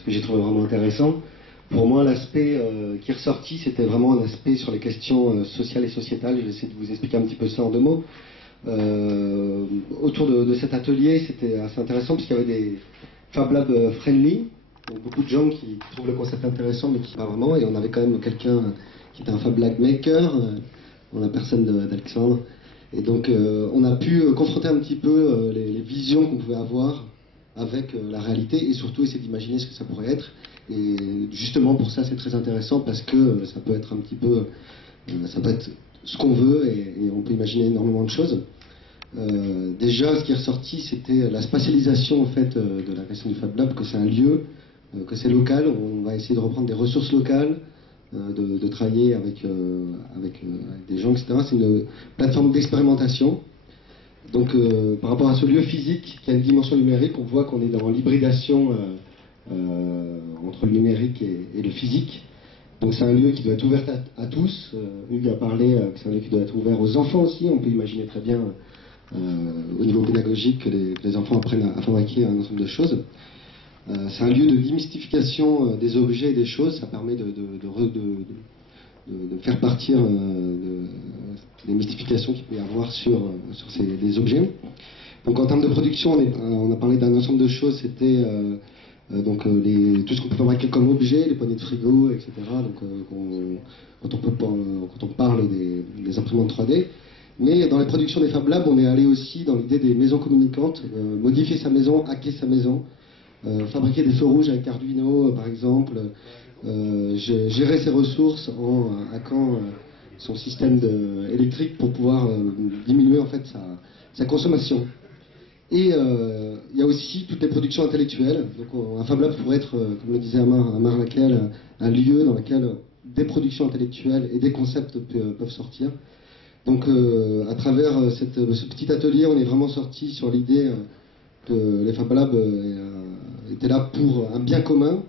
ce que j'ai trouvé vraiment intéressant. Pour moi, l'aspect qui est ressorti, c'était vraiment un aspect sur les questions sociales et sociétales. Je vais essayer de vous expliquer un petit peu ça en 2 mots. Autour de cet atelier, c'était assez intéressant parce qu'il y avait des Fab Lab friendly, donc beaucoup de gens qui trouvent le concept intéressant mais qui pas vraiment, et on avait quand même quelqu'un qui était un Fab Lab maker, en la personne d'Alexandre, et donc on a pu confronter un petit peu les visions qu'on pouvait avoir avec la réalité et surtout essayer d'imaginer ce que ça pourrait être. Et justement pour ça c'est très intéressant parce que ça peut être un petit peu, ça peut être ce qu'on veut et on peut imaginer énormément de choses. Déjà ce qui est ressorti c'était la spatialisation en fait de la question du Fab Lab, que c'est un lieu, que c'est local, on va essayer de reprendre des ressources locales, de travailler avec des gens, etc. C'est une plateforme d'expérimentation. Donc par rapport à ce lieu physique qui a une dimension numérique, on voit qu'on est dans l'hybridation entre le numérique et le physique. Donc c'est un lieu qui doit être ouvert à tous. Hugues a parlé que c'est un lieu qui doit être ouvert aux enfants aussi. On peut imaginer très bien au niveau pédagogique que les enfants apprennent à fabriquer un ensemble de choses. C'est un lieu de démystification des objets et des choses. Ça permet de faire partir des mystifications qu'il peut y avoir sur les objets. Donc en termes de production, on a parlé d'un ensemble de choses. C'était tout ce qu'on peut fabriquer comme objet, les poignées de frigo, etc. Donc quand on parle des imprimantes 3D. Mais dans les productions des Fab Labs, on est allé aussi dans l'idée des maisons communicantes, modifier sa maison, hacker sa maison, fabriquer des feux rouges avec Arduino par exemple, gérer ses ressources en hackant son système électrique pour pouvoir diminuer en fait sa consommation. Et il y a aussi toutes les productions intellectuelles. Donc un Fab Lab pourrait être, comme le disait Amar Laquelle, un lieu dans lequel des productions intellectuelles et des concepts peuvent sortir. Donc à travers ce petit atelier, on est vraiment sorti sur l'idée que les Fab Labs étaient là pour un bien commun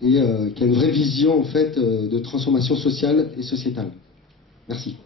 et qu'il y a une vraie vision en fait de transformation sociale et sociétale. Merci.